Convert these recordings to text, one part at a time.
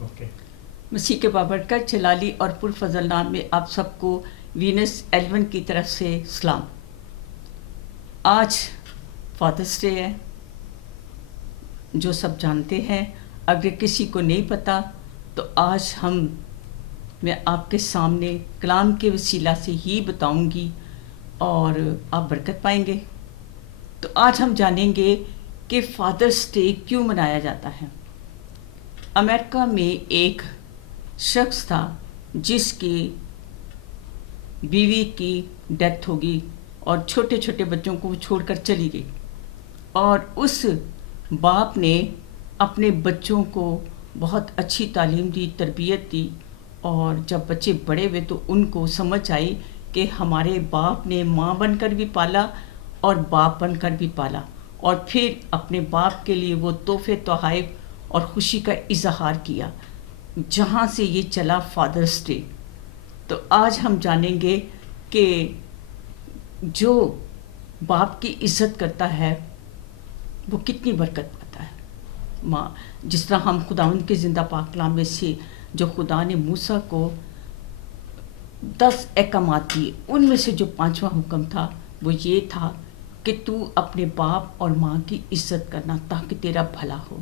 Okay. مسیح کے بابرکت جلالی اور پرفضل نام میں آپ سب کو وینس 11 کی طرف سے سلام. آج فادرس ڈے ہے، جو سب جانتے ہیں. اگر کسی کو نہیں پتا تو آج میں آپ کے سامنے کلام کے وسیلہ سے ہی بتاؤں گی اور آپ برکت پائیں گے. تو آج ہم جانیں گے کہ فادرس ڈے کیوں منایا جاتا ہے. امریکہ میں ایک شخص تھا جس کی بیوی کی ڈیتھ ہوگی اور چھوٹے چھوٹے بچوں کو چھوڑ کر چلی گئی، اور اس باپ نے اپنے بچوں کو بہت اچھی تعلیم دی، تربیت دی، اور جب بچے بڑے ہوئے تو ان کو سمجھ آئی کہ ہمارے باپ نے ماں بن کر بھی پالا اور باپ بن کر بھی پالا، اور پھر اپنے باپ کے لیے وہ تحفے تحائف اور خوشی کا اظہار کیا، جہاں سے یہ چلا فادرس ڈے. تو آج ہم جانیں گے کہ جو باپ کی عزت کرتا ہے وہ کتنی برکت پاتا ہے. ماں، جس طرح ہم خداوند کے زندہ پاک کلام میں سے جو خدا نے موسیٰ کو 10 احکامات دیے، ان میں سے جو 5واں حکم تھا وہ یہ تھا کہ تو اپنے باپ اور ماں کی عزت کرنا تاکہ تیرا بھلا ہو،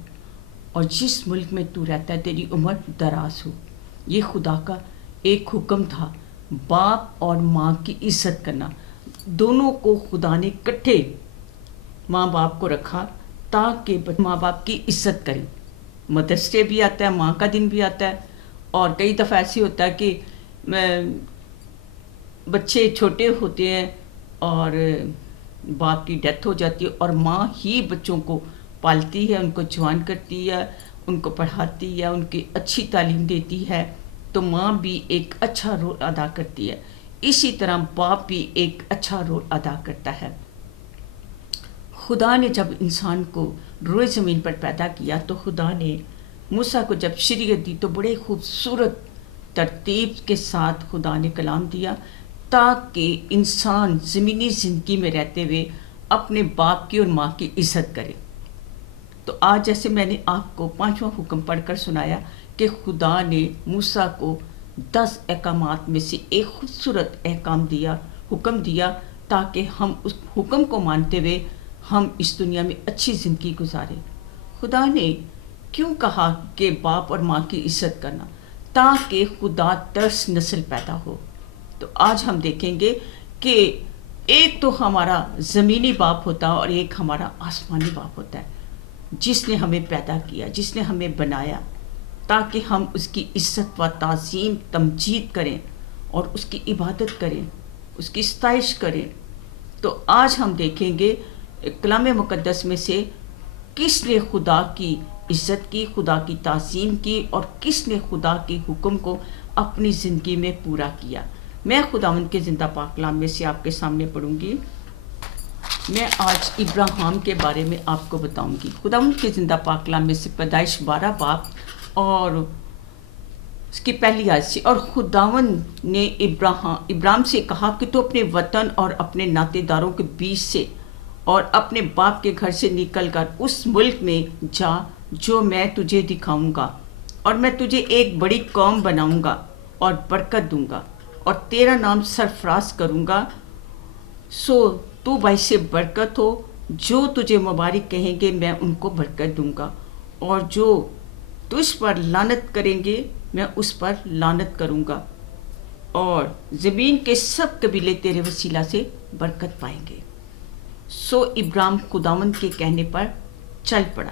اور جس ملک میں تو رہتا ہے تیری عمر دراز ہو. یہ خدا کا ایک حکم تھا، باپ اور ماں کی عزت کرنا. دونوں کو خدا نے کٹھے ماں باپ کو رکھا تاکہ ماں باپ کی عزت کریں. مدرس ڈے بھی آتا ہے، ماں کا دن بھی آتا ہے، اور کئی دفعہ ایسے ہوتا ہے کہ بچے چھوٹے ہوتے ہیں اور باپ کی ڈیتھ ہو جاتی ہے، اور ماں ہی بچوں کو پالتی ہے، ان کو جوان کرتی ہے، ان کو پڑھاتی ہے، ان کی اچھی تعلیم دیتی ہے. تو ماں بھی ایک اچھا رول ادا کرتی ہے. اسی طرح باپ بھی ایک اچھا رول ادا کرتا ہے. خدا نے جب انسان کو روئے زمین پر پیدا کیا تو خدا نے موسیٰ کو جب شریعت دی تو بڑے خوبصورت ترتیب کے ساتھ خدا نے کلام دیا تاکہ انسان زمینی زندگی میں رہتے ہوئے اپنے باپ کی اور ماں کی عزت کرے. تو آج جیسے میں نے آپ کو 5واں حکم پڑھ کر سنایا کہ خدا نے موسیٰ کو 10 احکامات میں سے ایک خوبصورت حکم دیا تاکہ ہم اس حکم کو مانتے ہوئے ہم اس دنیا میں اچھی زندگی گزاریں. خدا نے کیوں کہا کہ باپ اور ماں کی عزت کرنا؟ تاکہ خدا ترس نسل پیدا ہو. تو آج ہم دیکھیں گے کہ ایک تو ہمارا زمینی باپ ہوتا ہے اور ایک ہمارا آسمانی باپ ہوتا ہے، جس نے ہمیں پیدا کیا، جس نے ہمیں بنایا تاکہ ہم اس کی عزت و تعظیم تمجید کریں اور اس کی عبادت کریں، اس کی ستائش کریں. تو آج ہم دیکھیں گے کلام مقدس میں سے کس نے خدا کی عزت کی، خدا کی تعظیم کی، اور کس نے خدا کے حکم کو اپنی زندگی میں پورا کیا. میں خداوند کے زندہ پاک کلام میں سے آپ کے سامنے پڑھوں گی. میں آج ابراہیم کے بارے میں آپ کو بتاؤں گی. خداوند کے زندہ پاک کلام میں سے پیدائش 12 باب اور اس کی پہلی آیت سے. اور خداوند نے ابراہیم سے کہا کہ تو اپنے وطن اور اپنے ناطے داروں کے بیچ سے اور اپنے باپ کے گھر سے نکل کر اس ملک میں جا جو میں تجھے دکھاؤں گا، اور میں تجھے ایک بڑی قوم بناؤں گا اور برکت دوں گا اور تیرا نام سرفراز کروں گا. سو تو باعث برکت ہو، جو تجھے مبارک کہیں گے میں ان کو برکت دوں گا، اور جو تجھ پر لعنت کریں گے میں اس پر لعنت کروں گا، اور زمین کے سب قبیلے تیرے وسیلہ سے برکت پائیں گے. سو ابراہیم خداوند کے کہنے پر چل پڑا.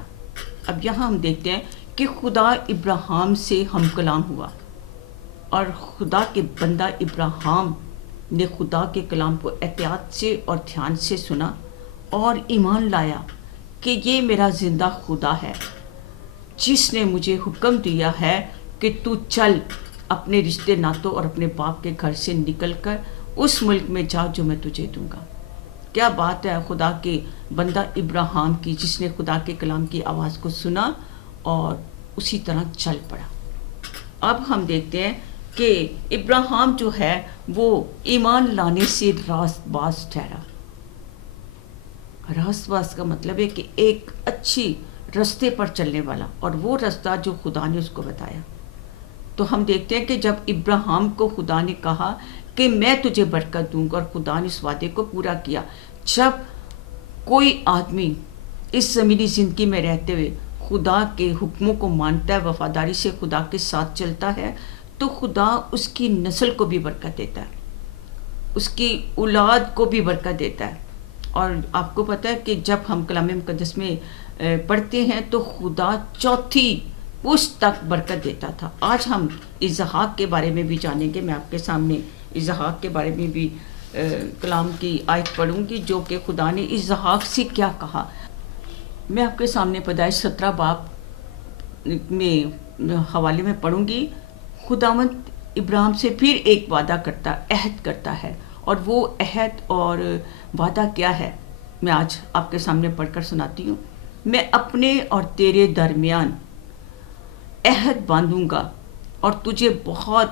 اب یہاں ہم دیکھتے ہیں کہ خدا ابراہیم سے ہم کلام ہوا، اور خدا کے بندہ ابراہیم نے خدا کے کلام کو احتیاط سے اور دھیان سے سنا اور ایمان لایا کہ یہ میرا زندہ خدا ہے جس نے مجھے حکم دیا ہے کہ تو چل اپنے رشتے ناتوں اور اپنے باپ کے گھر سے نکل کر اس ملک میں جا جو میں تجھے دوں گا. کیا بات ہے خدا کے بندہ ابراہیم کی، جس نے خدا کے کلام کی آواز کو سنا اور اسی طرح چل پڑا. اب ہم دیکھتے ہیں کہ ابراہیم جو ہے وہ ایمان لانے سے راست باز ٹھہرا. راست باز کا مطلب ہے کہ ایک اچھی رستے پر چلنے والا، اور وہ رستہ جو خدا نے اس کو بتایا. تو ہم دیکھتے ہیں کہ جب ابراہیم کو خدا نے کہا کہ میں تجھے برکت دوں گا، اور خدا نے اس وعدے کو پورا کیا. جب کوئی آدمی اس زمینی زندگی میں رہتے ہوئے خدا کے حکموں کو مانتا ہے، وفاداری سے خدا کے ساتھ چلتا ہے، تو خدا اس کی نسل کو بھی برکت دیتا ہے، اس کی اولاد کو بھی برکت دیتا ہے. اور آپ کو پتہ ہے کہ جب ہم کلام مقدس میں پڑھتے ہیں تو خدا چوتھی پشت تک برکت دیتا تھا. آج ہم اسحاق کے بارے میں بھی جانیں گے. میں آپ کے سامنے اسحاق کے بارے میں بھی کلام کی آیت پڑھوں گی، جو کہ خدا نے اسحاق سے کیا کہا. میں آپ کے سامنے پیدائش 17 باب میں حوالے میں پڑھوں گی. خداوند ابراہیم سے پھر ایک وعدہ کرتا، عہد کرتا ہے، اور وہ عہد اور وعدہ کیا ہے میں آج آپ کے سامنے پڑھ کر سناتی ہوں. میں اپنے اور تیرے درمیان عہد باندھوں گا اور تجھے بہت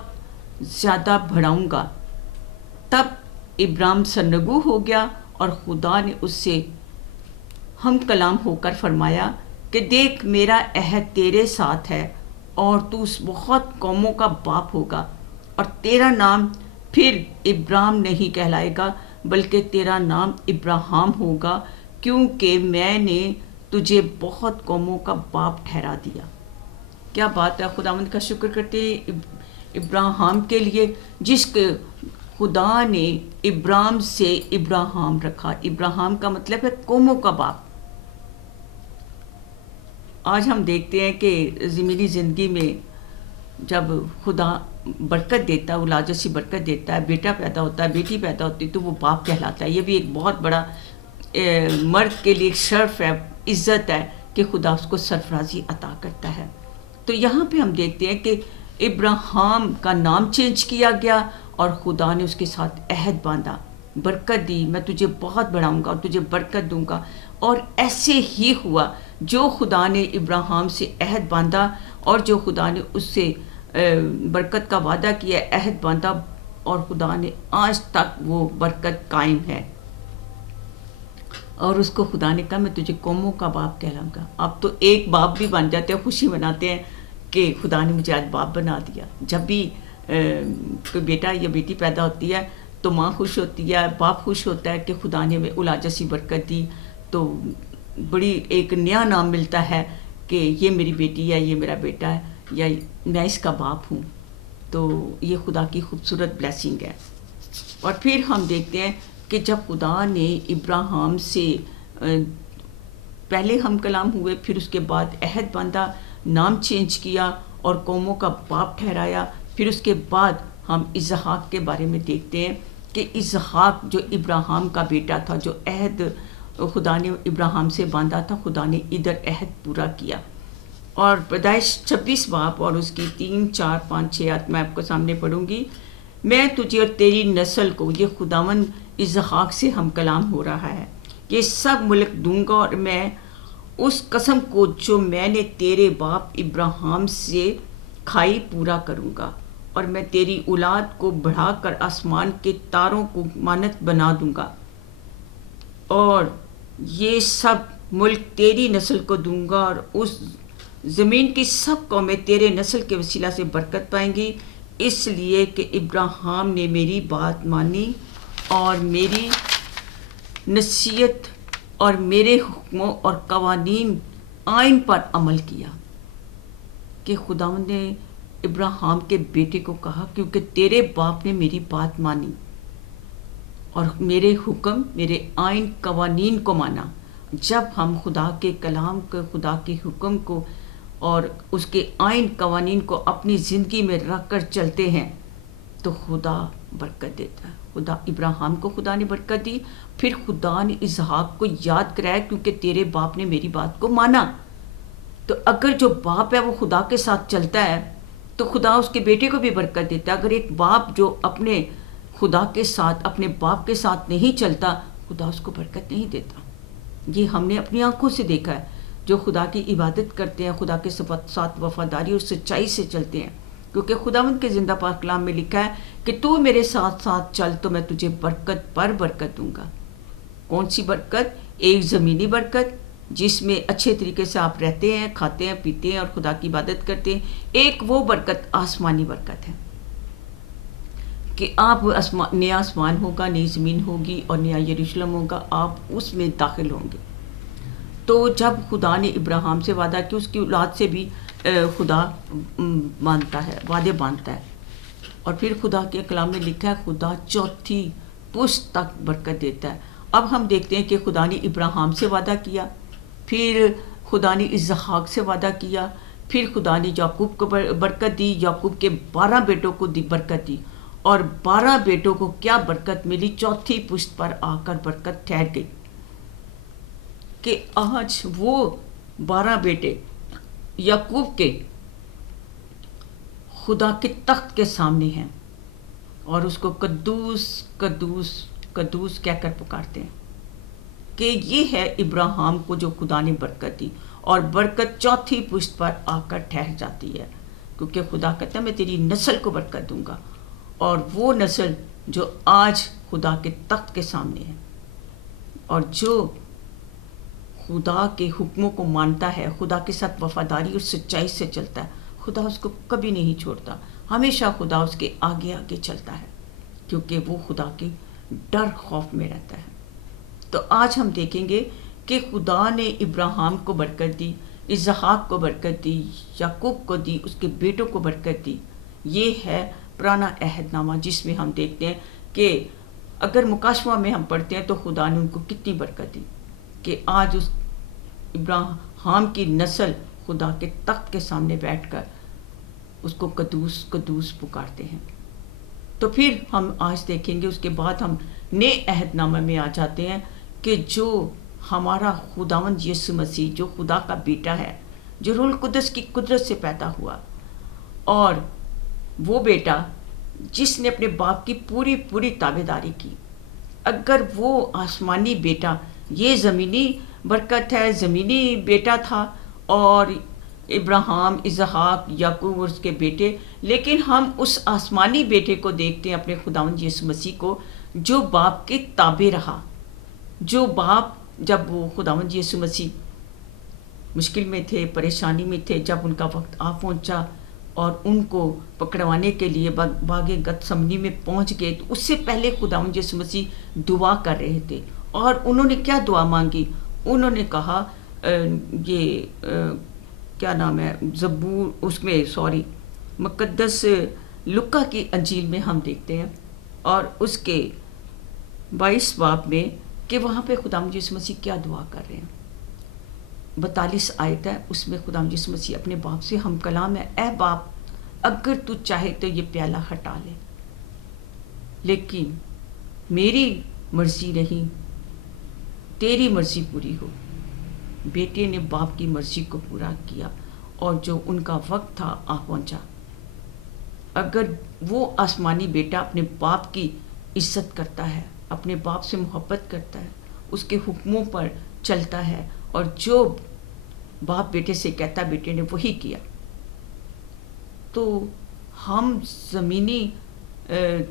زیادہ بڑھاؤں گا. تب ابراہیم سرنگوں ہو گیا، اور خدا نے اس سے ہم کلام ہو کر فرمایا کہ دیکھ میرا عہد تیرے ساتھ ہے، اور تو اس بہت قوموں کا باپ ہوگا، اور تیرا نام پھر ابراہیم نہیں کہلائے گا بلکہ تیرا نام ابراہیم ہوگا، کیونکہ میں نے تجھے بہت قوموں کا باپ ٹھہرا دیا. کیا بات ہے! خداوند کا شکر کرتے ہیں ابراہیم کے لیے، جس کے خدا نے ابراہیم سے ابراہیم رکھا. ابراہیم کا مطلب ہے قوموں کا باپ. آج ہم دیکھتے ہیں کہ زمینی زندگی میں جب خدا برکت دیتا ہے، اولاد سی برکت دیتا ہے، بیٹا پیدا ہوتا ہے، بیٹی پیدا ہوتی ہے، تو وہ باپ کہلاتا ہے. یہ بھی ایک بہت بڑا مرد کے لیے ایک شرف ہے، عزت ہے کہ خدا اس کو سرفرازی عطا کرتا ہے. تو یہاں پہ ہم دیکھتے ہیں کہ ابراہیم کا نام چینج کیا گیا، اور خدا نے اس کے ساتھ عہد باندھا، برکت دی، میں تجھے بہت بڑھاؤں گا اور تجھے برکت دوں گا. اور ایسے ہی ہوا، جو خدا نے ابراہیم سے عہد باندھا اور جو خدا نے اس سے برکت کا وعدہ کیا، عہد باندھا، اور خدا نے آج تک وہ برکت قائم ہے. اور اس کو خدا نے کہا میں تجھے قوموں کا باپ کہلاؤں گا. اب تو ایک باپ بھی بن جاتے ہیں، خوشی مناتے ہیں کہ خدا نے مجھے آج باپ بنا دیا. جب بھی کوئی بیٹا یا بیٹی پیدا ہوتی ہے تو ماں خوش ہوتی ہے، باپ خوش ہوتا ہے کہ خدا نے ہمیں اولاد جیسی برکت دی. تو بڑی ایک نیا نام ملتا ہے کہ یہ میری بیٹی ہے، یہ میرا بیٹا ہے، یا میں اس کا باپ ہوں. تو یہ خدا کی خوبصورت بلیسنگ ہے. اور پھر ہم دیکھتے ہیں کہ جب خدا نے ابراہیم سے پہلے ہم کلام ہوئے، پھر اس کے بعد عہد باندھا، نام چینج کیا اور قوموں کا باپ ٹھہرایا. پھر اس کے بعد ہم اسحاق کے بارے میں دیکھتے ہیں کہ اسحاق جو ابراہیم کا بیٹا تھا، جو عہد خدا نے ابراہیم سے باندھا تھا، خدا نے ادھر عہد پورا کیا. اور پیدائش 26 باب اور اس کی 3، 4، 5، 6 آیات میں آپ کو سامنے پڑھوں گی. میں تجھے اور تیری نسل کو، یہ خداوند اسحاق سے ہم کلام ہو رہا ہے، یہ سب ملک دوں گا، اور میں اس قسم کو جو میں نے تیرے باپ ابراہیم سے کھائی پورا کروں گا، اور میں تیری اولاد کو بڑھا کر آسمان کے تاروں کو مانت بنا دوں گا، اور یہ سب ملک تیری نسل کو دوں گا، اور اس زمین کی سب قومیں تیرے نسل کے وسیلہ سے برکت پائیں گی، اس لیے کہ ابراہیم نے میری بات مانی اور میری نصیحت اور میرے حکموں اور قوانین آئین پر عمل کیا. کہ خداوند نے ابراہیم کے بیٹے کو کہا کیونکہ تیرے باپ نے میری بات مانی اور میرے حکم، میرے آئین، قوانین کو مانا. جب ہم خدا کے کلام کو، خدا کے حکم کو اور اس کے آئین قوانین کو اپنی زندگی میں رکھ کر چلتے ہیں تو خدا برکت دیتا ہے. خدا ابراہیم کو خدا نے برکت دی، پھر خدا نے اسحاق کو یاد کرایا کیونکہ تیرے باپ نے میری بات کو مانا. تو اگر جو باپ ہے وہ خدا کے ساتھ چلتا ہے تو خدا اس کے بیٹے کو بھی برکت دیتا ہے. اگر ایک باپ جو اپنے خدا کے ساتھ، اپنے باپ کے ساتھ نہیں چلتا، خدا اس کو برکت نہیں دیتا. یہ ہم نے اپنی آنکھوں سے دیکھا ہے. جو خدا کی عبادت کرتے ہیں، خدا کے ساتھ وفاداری اور سچائی سے چلتے ہیں، کیونکہ خداوند کے زندہ پاک کلام میں لکھا ہے کہ تو میرے ساتھ ساتھ چل تو میں تجھے برکت پر برکت دوں گا. کون سی برکت؟ ایک زمینی برکت جس میں اچھے طریقے سے آپ رہتے ہیں، کھاتے ہیں، پیتے ہیں اور خدا کی عبادت کرتے ہیں، ایک وہ برکت آسمانی برکت ہے کہ آپ نیا آسمان ہوگا، نئی زمین ہوگی اور نیا یروشلم ہوگا، آپ اس میں داخل ہوں گے۔ تو جب خدا نے ابراہیم سے وعدہ کیا، اس کی اولاد سے بھی خدا باندھتا ہے، وعدے باندھتا ہے، اور پھر خدا کے کلام میں لکھا ہے خدا چوتھی پشت تک برکت دیتا ہے۔ اب ہم دیکھتے ہیں کہ خدا نے ابراہیم سے وعدہ کیا، پھر خدا نے اسحاق سے وعدہ کیا، پھر خدا نے یعقوب کو برکت دی، یعقوب کے 12 بیٹوں کو برکت دی، اور 12 بیٹوں کو کیا برکت ملی، چوتھی پشت پر آ کر برکت ٹھہر گئی کہ آج وہ 12 بیٹے یعقوب کے خدا کے تخت کے سامنے ہیں اور اس کو قدوس قدوس قدوس کہہ کر پکارتے ہیں کہ یہ ہے ابراہیم کو جو خدا نے برکت دی، اور برکت چوتھی پشت پر آ کر ٹھہر جاتی ہے، کیونکہ خدا کہتا ہے میں تیری نسل کو برکت دوں گا، اور وہ نسل جو آج خدا کے تخت کے سامنے ہے اور جو خدا کے حکموں کو مانتا ہے، خدا کے ساتھ وفاداری اور سچائی سے چلتا ہے، خدا اس کو کبھی نہیں چھوڑتا، ہمیشہ خدا اس کے آگے آگے چلتا ہے، کیونکہ وہ خدا کے ڈر خوف میں رہتا ہے۔ تو آج ہم دیکھیں گے کہ خدا نے ابراہیم کو برکت دی، اسحاق کو برکت دی، یعقوب کو دی، اس کے بیٹوں کو برکت دی۔ یہ ہے پرانا عہد نامہ، جس میں ہم دیکھتے ہیں کہ اگر مکاشفہ میں ہم پڑھتے ہیں تو خدا نے ان کو کتنی برکت دی کہ آج اس ابراہیم کی نسل خدا کے تخت کے سامنے بیٹھ کر اس کو قدوس قدوس پکارتے ہیں۔ تو پھر ہم آج دیکھیں گے، اس کے بعد ہم نئے عہد نامہ میں آ جاتے ہیں کہ جو ہمارا خداوند یسوع مسیح، جو خدا کا بیٹا ہے، جو روح القدس کی قدرت سے پیدا ہوا، اور وہ بیٹا جس نے اپنے باپ کی پوری پوری تابعداری کی، اگر وہ آسمانی بیٹا، یہ زمینی برکت ہے، زمینی بیٹا تھا، اور ابراہیم، اسحاق، یعقوب اور اس کے بیٹے، لیکن ہم اس آسمانی بیٹے کو دیکھتے ہیں، اپنے خداوند یسوع مسیح کو، جو باپ کے تابع رہا، جو باپ جب وہ خداوند یسوع مسیح مشکل میں تھے، پریشانی میں تھے، جب ان کا وقت آ پہنچا اور ان کو پکڑوانے کے لیے باغ گتسمنی میں پہنچ گئے، تو اس سے پہلے خداوند یسوع مسیح دعا کر رہے تھے، اور انہوں نے کیا دعا مانگی؟ انہوں نے کہا کیا نام ہے، زبور، اس میں مقدس لوکا کی انجیل میں ہم دیکھتے ہیں، اور اس کے 22 باب میں کہ وہاں پہ خداوند یسوع مسیح کیا دعا کر رہے ہیں۔ 42 آیت ہے، اس میں خداوند یسوع مسیح اپنے باپ سے ہم کلام ہے، اے باپ اگر تو چاہے تو یہ پیالہ ہٹا لے، لیکن میری مرضی نہیں، تیری مرضی پوری ہو۔ بیٹے نے باپ کی مرضی کو پورا کیا، اور جو ان کا وقت تھا آ پہنچا۔ اگر وہ آسمانی بیٹا اپنے باپ کی عزت کرتا ہے، اپنے باپ سے محبت کرتا ہے، اس کے حکموں پر چلتا ہے، اور جو باپ بیٹے سے کہتا بیٹے نے وہی کیا، تو ہم زمینی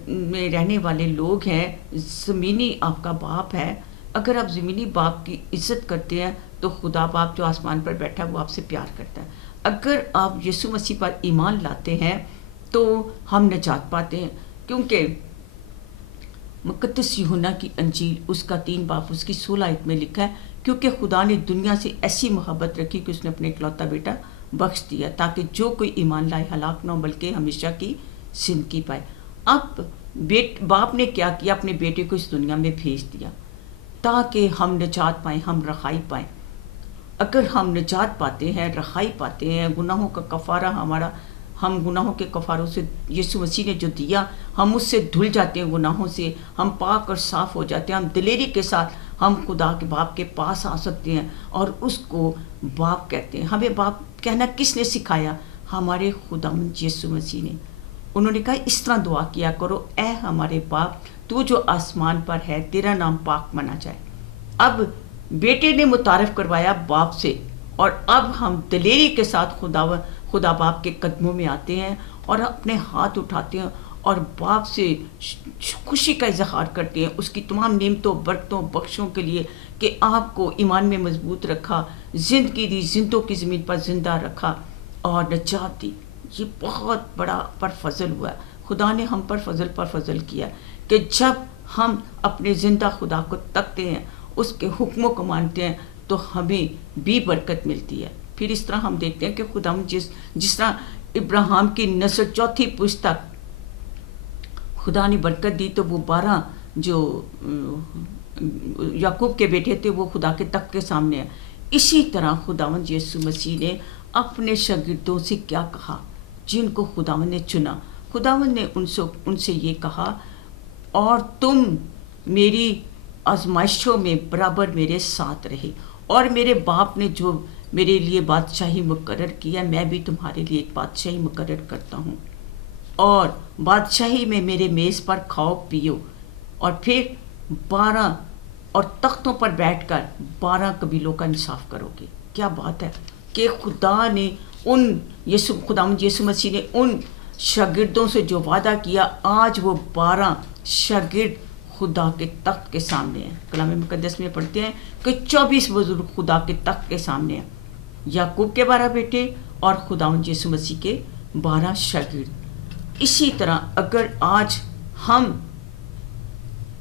میں رہنے والے لوگ ہیں، زمینی آپ کا باپ ہے، اگر آپ زمینی باپ کی عزت کرتے ہیں تو خدا باپ جو آسمان پر بیٹھا ہے وہ آپ سے پیار کرتا ہے۔ اگر آپ یسوع مسیح پر ایمان لاتے ہیں تو ہم نجات پاتے ہیں، کیونکہ مقدس یوحنا کی انجیل اس کا 3 باب اس کی 16 آیت میں لکھا ہے، کیونکہ خدا نے دنیا سے ایسی محبت رکھی کہ اس نے اپنے اکلوتا بیٹا بخش دیا، تاکہ جو کوئی ایمان لائے ہلاک نہ ہو بلکہ ہمیشہ کی زندگی پائے۔ اب باپ نے کیا کیا؟ اپنے بیٹے کو اس دنیا میں بھیج دیا تاکہ ہم نجات پائیں، ہم رہائی پائیں۔ اگر ہم نجات پاتے ہیں، رہائی پاتے ہیں، گناہوں کا کفارہ ہمارا، ہم گناہوں کے کفاروں سے یسوع مسیح نے جو دیا، ہم اس سے دھل جاتے ہیں، گناہوں سے ہم پاک اور صاف ہو جاتے ہیں، ہم دلیری کے ساتھ ہم خدا کے باپ کے پاس آ سکتے ہیں اور اس کو باپ کہتے ہیں۔ ہمیں باپ کہنا کس نے سکھایا؟ ہمارے خداوند یسوع مسیح نے۔ انہوں نے کہا اس طرح دعا کیا کرو، اے ہمارے باپ تو جو آسمان پر ہے، تیرا نام پاک منا جائے۔ اب بیٹے نے متعارف کروایا باپ سے، اور اب ہم دلیری کے ساتھ خدا باپ کے قدموں میں آتے ہیں اور اپنے ہاتھ اٹھاتے ہیں اور باپ سے خوشی کا اظہار کرتے ہیں اس کی تمام نعمتوں برکتوں بخشوں کے لیے کہ آپ کو ایمان میں مضبوط رکھا، زندگی دی، زندوں کی زمین پر زندہ رکھا اور نجات دی۔ یہ بہت بڑا پر فضل ہوا ہے، خدا نے ہم پر فضل کیا کہ جب ہم اپنے زندہ خدا کو تکتے ہیں، اس کے حکموں کو مانتے ہیں تو ہمیں بھی برکت ملتی ہے۔ پھر اس طرح ہم دیکھتے ہیں کہ خدا جس طرح ابراہیم کی نسل چوتھی پشت تک خدا نے برکت دی تو وہ 12 جو یعقوب کے بیٹے تھے وہ خدا کے تخت کے سامنے ہیں۔ اسی طرح خداوند یسوع مسیح نے اپنے شاگردوں سے کیا کہا جن کو خداوند نے چنا؟ خداوند نے ان سے یہ کہا، اور تم میری آزمائشوں میں برابر میرے ساتھ رہے، اور میرے باپ نے جو میرے لیے بادشاہی مقرر کیا میں بھی تمہارے لیے ایک بادشاہی مقرر کرتا ہوں، اور بادشاہی میں میرے میز پر کھاؤ پیو، اور پھر 12 اور تختوں پر بیٹھ کر 12 قبیلوں کا انصاف کرو گے۔ کیا بات ہے کہ خدا نے خداوند یسوع مسیح نے ان شاگردوں سے جو وعدہ کیا، آج وہ 12 شاگرد خدا کے تخت کے سامنے ہیں۔ کلام مقدس میں پڑھتے ہیں کہ 24 بزرگ خدا کے تخت کے سامنے ہیں، یعقوب کے 12 بیٹے اور خداوند یسوع مسیح کے 12 شاگرد۔ اسی طرح اگر آج ہم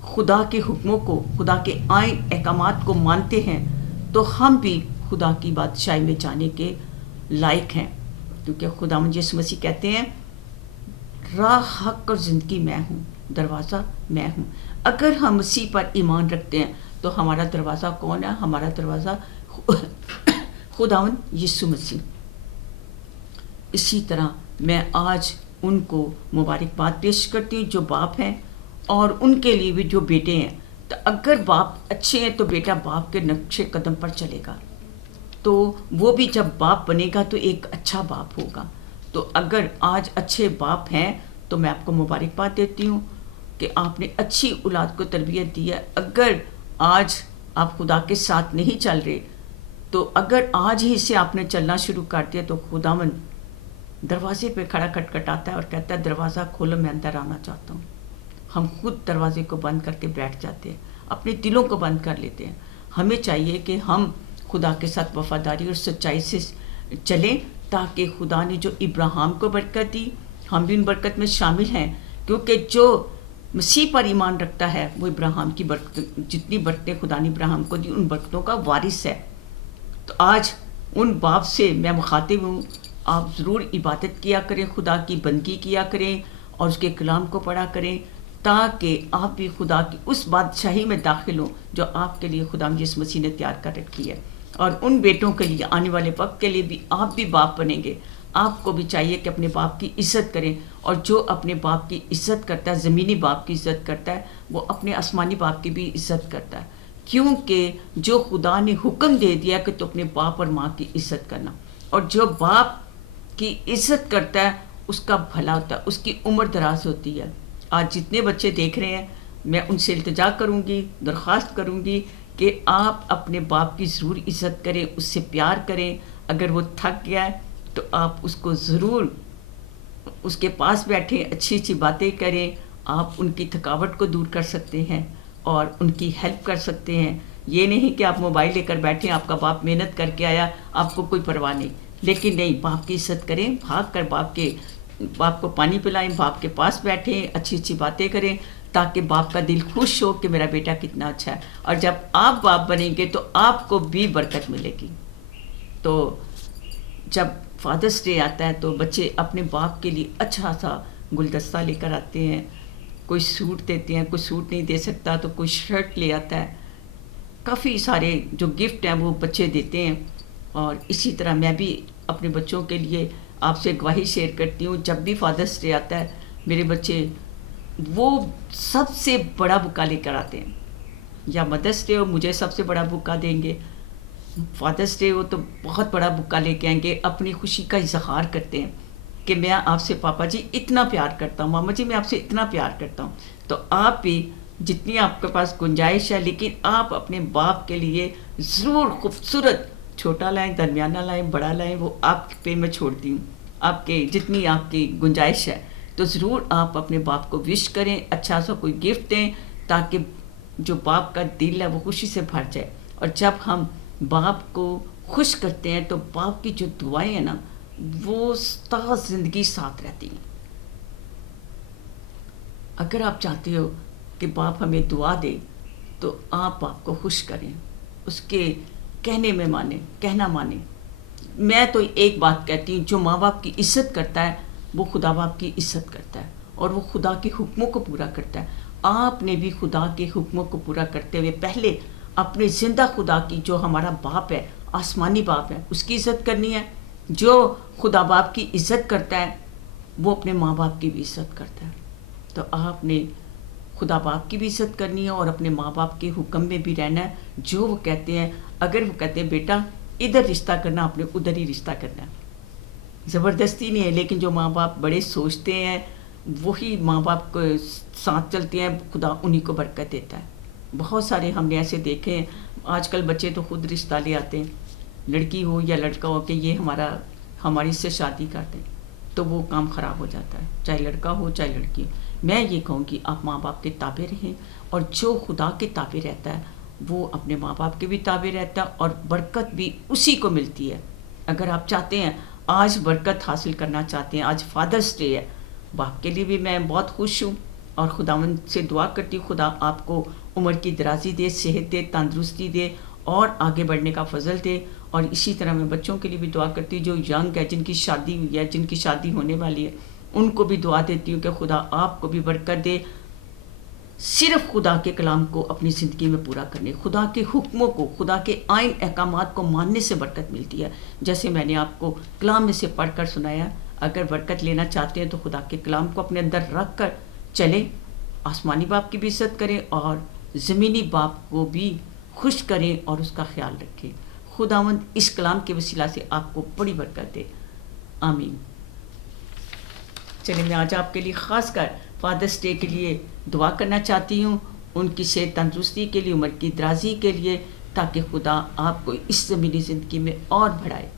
خدا کے حکموں کو، خدا کے آئین احکامات کو مانتے ہیں تو ہم بھی خدا کی بادشاہی میں جانے کے لائق ہیں، کیونکہ خداوند یسوع مسیح کہتے ہیں راہ، حق اور زندگی میں ہوں، دروازہ میں ہوں۔ اگر ہم مسیح پر ایمان رکھتے ہیں تو ہمارا دروازہ کون ہے؟ ہمارا دروازہ خداوند یسوع مسیح۔ اسی طرح میں آج ان کو مبارکباد پیش کرتی ہوں جو باپ ہیں، اور ان کے لیے بھی جو بیٹے ہیں۔ تو اگر باپ اچھے ہیں تو بیٹا باپ کے نقش قدم پر چلے گا، تو وہ بھی جب باپ بنے گا تو ایک اچھا باپ ہوگا۔ تو اگر آج اچھے باپ ہیں تو میں آپ کو مبارکباد دیتی ہوں کہ آپ نے اچھی اولاد کو تربیت دی ہے۔ اگر آج آپ خدا کے ساتھ نہیں چل رہے تو اگر آج ہی سے آپ نے چلنا شروع کر دیا تو خداوند دروازے پہ کھڑا کھٹکھٹاتا ہے اور کہتا ہے دروازہ کھولو، میں اندر آنا چاہتا ہوں۔ ہم خود دروازے کو بند کر کے بیٹھ جاتے ہیں، اپنے دلوں کو بند کر لیتے ہیں۔ ہمیں چاہیے کہ ہم خدا کے ساتھ وفاداری اور سچائی سے چلیں، تاکہ خدا نے جو ابراہیم کو برکت دی ہم بھی ان برکت میں شامل ہیں، کیونکہ جو مسیح پر ایمان رکھتا ہے وہ ابراہیم کی برکت، جتنی برکتیں خدا نے ابراہیم کو دی ان برکتوں کا وارث ہے۔ تو آج ان باپ سے میں مخاطب ہوں، آپ ضرور عبادت کیا کریں، خدا کی بندگی کیا کریں اور اس کے کلام کو پڑھا کریں، تاکہ آپ بھی خدا کی اس بادشاہی میں داخل ہوں جو آپ کے لیے خدا یسوع مسیح نے تیار کر رکھی ہے۔ اور ان بیٹوں کے لیے آنے والے وقت کے لیے بھی آپ بھی باپ بنیں گے۔ آپ کو بھی چاہیے کہ اپنے باپ کی عزت کریں، اور جو اپنے باپ کی عزت کرتا ہے، زمینی باپ کی عزت کرتا ہے، وہ اپنے آسمانی باپ کی بھی عزت کرتا ہے، کیونکہ جو خدا نے حکم دے دیا کہ تو اپنے باپ اور ماں کی عزت کرنا، اور جو باپ کی عزت کرتا ہے اس کا بھلا ہوتا ہے، اس کی عمر دراز ہوتی ہے۔ آج جتنے بچے دیکھ رہے ہیں میں ان سے التجا کروں گی، درخواست کروں گی کہ آپ اپنے باپ کی ضرور عزت کریں، اس سے پیار کریں۔ اگر وہ تھک گیا ہے تو آپ اس کو ضرور اس کے پاس بیٹھیں، اچھی اچھی باتیں کریں، آپ ان کی تھکاوٹ کو دور کر سکتے ہیں اور ان کی ہیلپ کر سکتے ہیں۔ یہ نہیں کہ آپ موبائل لے کر بیٹھیں، آپ کا باپ محنت کر کے آیا، آپ کو کوئی پرواہ نہیں، لیکن نہیں، باپ کی عزت کریں، بھاگ کر باپ کو پانی پلائیں، باپ کے پاس بیٹھیں، اچھی اچھی باتیں کریں، تاکہ باپ کا دل خوش ہو کہ میرا بیٹا کتنا اچھا ہے۔ اور جب آپ باپ بنیں گے تو آپ کو بھی برکت ملے گی۔ تو جب فادرس ڈے آتا ہے تو بچے اپنے باپ کے لیے اچھا سا گلدستہ لے کر آتے ہیں، کوئی سوٹ دیتے ہیں، کوئی سوٹ نہیں دے سکتا تو کوئی شرٹ لے آتا ہے، کافی سارے جو گفٹ ہیں وہ بچے دیتے ہیں۔ اور اسی طرح میں بھی اپنے بچوں کے لیے آپ سے گواہی شیئر کرتی ہوں، جب بھی فادرس ڈے آتا ہے میرے بچے وہ سب سے بڑا بکا لے کر آتے ہیں، یا مدرس ڈے ہو مجھے سب سے بڑا بکا دیں گے، فادرس ڈے ہو تو بہت بڑا بکا لے کے آئیں گے، اپنی خوشی کا اظہار کرتے ہیں کہ میں آپ سے پاپا جی اتنا پیار کرتا ہوں، ماما جی میں آپ سے اتنا پیار کرتا ہوں۔ تو آپ بھی جتنی آپ کے پاس گنجائش ہے، لیکن آپ اپنے باپ کے لیے ضرور خوبصورت چھوٹا لائیں، درمیانہ لائیں، بڑا لائیں، وہ آپ پہ میں چھوڑتی ہوں، آپ کے جتنی آپ کی گنجائش ہے، تو ضرور آپ اپنے باپ کو وش کریں، اچھا سا کوئی گفٹ دیں، تاکہ جو باپ کا دل ہے وہ خوشی سے بھر جائے. اور جب ہم باپ کو خوش کرتے ہیں تو باپ کی جو دعائیں ہیں نا وہ تا زندگی ساتھ رہتی ہیں. اگر آپ چاہتے ہو کہ باپ ہمیں دعا دے تو آپ باپ کو خوش کریں، اس کے کہنے میں مانیں، کہنا مانیں. میں تو ایک بات کہتی ہوں، جو ماں باپ کی عزت کرتا ہے وہ خدا باپ کی عزت کرتا ہے، اور وہ خدا کے حکموں کو پورا کرتا ہے. آپ نے بھی خدا کے حکموں کو پورا کرتے ہوئے پہلے اپنے زندہ خدا کی، جو ہمارا باپ ہے، آسمانی باپ ہے، اس کی عزت کرنی ہے. جو خدا باپ کی عزت کرتا ہے وہ اپنے ماں باپ کی بھی عزت کرتا ہے. تو آپ نے خدا باپ کی بھی عزت کرنی ہے اور اپنے ماں باپ کے حکم میں بھی رہنا ہے. جو وہ کہتے ہیں، اگر وہ کہتے ہیں بیٹا ادھر رشتہ کرنا، آپ نے ادھر ہی رشتہ کرنا ہے، زبردستی نہیں ہے. لیکن جو ماں باپ بڑے سوچتے ہیں وہی ماں باپ کو ساتھ چلتے ہیں، خدا انہی کو برکت دیتا ہے. بہت سارے ہم نے ایسے دیکھے ہیں. آج کل بچے تو خود رشتہ لے آتے ہیں، لڑکی ہو یا لڑکا ہو، کہ یہ ہماری سے شادی کر دیں، تو وہ کام خراب ہو جاتا ہے، چاہے لڑکا ہو چاہے لڑکی ہو. میں یہ کہوں کہ آپ ماں باپ کے تابع رہیں، اور جو خدا کے تابع رہتا ہے وہ اپنے ماں باپ کے بھی تابع رہتا ہے، اور برکت بھی اسی کو ملتی ہے. اگر آپ چاہتے ہیں آج برکت حاصل کرنا چاہتے ہیں، آج فادرس ڈے ہے، باپ کے لیے بھی میں بہت خوش ہوں، اور خداوند سے دعا کرتی ہوں خدا آپ کو عمر کی درازی دے، صحت دے، تندرستی دے، اور آگے بڑھنے کا فضل دے. اور اسی طرح میں بچوں کے لیے بھی دعا کرتی ہوں جو ینگ ہے، جن کی شادی ہوئی ہے، جن کی شادی ہونے والی ہے، ان کو بھی دعا دیتی ہوں کہ خدا آپ کو بھی برکت دے. صرف خدا کے کلام کو اپنی زندگی میں پورا کرنے، خدا کے حکموں کو، خدا کے آئین احکامات کو ماننے سے برکت ملتی ہے. جیسے میں نے آپ کو کلام میں سے پڑھ کر سنایا، اگر برکت لینا چاہتے ہیں تو خدا کے کلام کو اپنے اندر رکھ کر چلیں، آسمانی باپ کی بھی عزت کریں اور زمینی باپ کو بھی خوش کریں اور اس کا خیال رکھیں. خداوند اس کلام کے وسیلہ سے آپ کو بڑی برکت دے. آمین. چلیں، میں آج آپ کے لیے خاص کر فادرس ڈے کے لیے دعا کرنا چاہتی ہوں، ان کی صحت تندرستی کے لیے، عمر کی درازی کے لیے، تاکہ خدا آپ کو اس زمینی زندگی میں اور بڑھائے.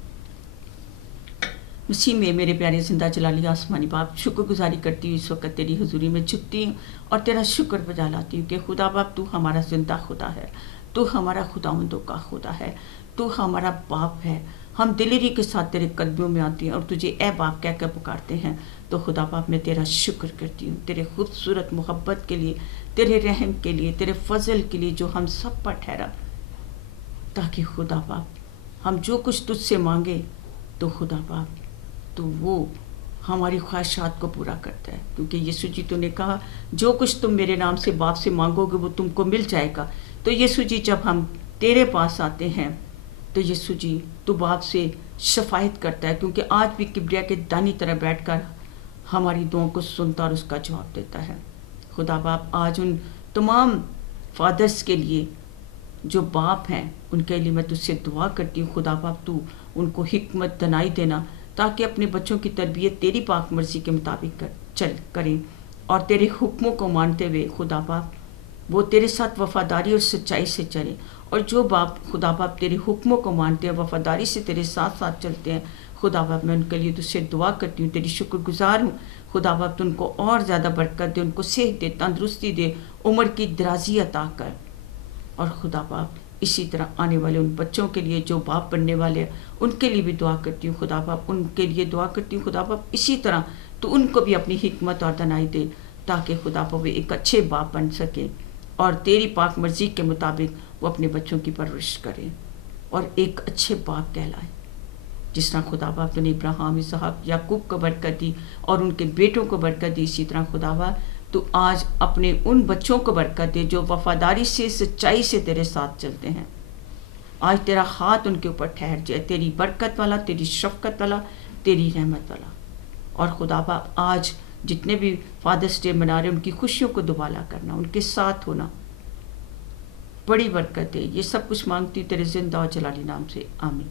اسی میں میرے پیارے زندہ جلالی آسمانی باپ، شکر گزاری کرتی ہوں، اس وقت تیری حضوری میں جھکتی ہوں اور تیرا شکر بجا لاتی ہوں کہ خدا باپ تو ہمارا زندہ خدا ہے، تو ہمارا خداوندوں کا خدا ہے، تو ہمارا باپ ہے. ہم دلیری کے ساتھ تیرے قدموں میں آتے ہیں اور تجھے اے باپ کہہ کر پکارتے ہیں. تو خدا باپ میں تیرا شکر کرتی ہوں تیرے خوبصورت محبت کے لیے، تیرے رحم کے لیے، تیرے فضل کے لیے جو ہم سب پر ٹھہرا، تاکہ خدا باپ ہم جو کچھ تجھ سے مانگے تو خدا باپ تو وہ ہماری خواہشات کو پورا کرتا ہے. کیونکہ یسوع جی تو نے کہا جو کچھ تم میرے نام سے باپ سے مانگو گے وہ تم کو مل جائے گا. تو یسوع جی جب ہم تیرے پاس آتے ہیں تو یسوع جی تو باپ سے شفاعت کرتا ہے، کیونکہ آج بھی کبریا کے دانی طرح بیٹھ کر ہماری دعاؤں کو سنتا اور اس کا جواب دیتا ہے. خدا باپ آج ان تمام فادرز کے لیے جو باپ ہیں ان کے لیے میں تجھ سے دعا کرتی ہوں. خدا باپ تو ان کو حکمت دنائی دینا تاکہ اپنے بچوں کی تربیت تیری پاک مرضی کے مطابق کریں اور تیرے حکموں کو مانتے ہوئے خدا باپ وہ تیرے ساتھ وفاداری اور سچائی سے چلیں. اور جو باپ خدا باپ تیرے حکموں کو مانتے ہیں، وفاداری سے تیرے ساتھ ساتھ چلتے ہیں، خدا باپ میں ان کے لیے تجھ سے دعا کرتی ہوں، تیری شکر گزار ہوں. خدا باپ تو ان کو اور زیادہ برکت دے، ان کو صحت دے، تندرستی دے، عمر کی درازی عطا کر. اور خدا باپ اسی طرح آنے والے ان بچوں کے لیے جو باپ بننے والے ہیں ان کے لیے بھی دعا کرتی ہوں. خدا باپ ان کے لیے دعا کرتی ہوں. خدا باپ اسی طرح تو ان کو بھی اپنی حکمت اور دنائی دے تاکہ خدا باپ ایک اچھے باپ بن سکے اور تیری پاک مرضی کے مطابق وہ اپنے بچوں کی پرورش کریں اور ایک اچھے باپ کہلائے. جس طرح خدا باپ تو نے ابراہیم، اسحاق، یعقوب کو برکت دی اور ان کے بیٹوں کو برکت دی، اسی طرح خدا باپ تو آج اپنے ان بچوں کو برکت دے جو وفاداری سے، سچائی سے تیرے ساتھ چلتے ہیں. آج تیرا ہاتھ ان کے اوپر ٹھہر جائے، تیری برکت والا، تیری شفقت والا، تیری رحمت والا. اور خدا باپ آج جتنے بھی فادرس ڈے منا رہے ان کی خوشیوں کو دوبالا کرنا، ان کے ساتھ ہونا، بڑی برکت دے. یہ سب کچھ مانگتی تیرے زندہ اور جلالی نام سے، آمین.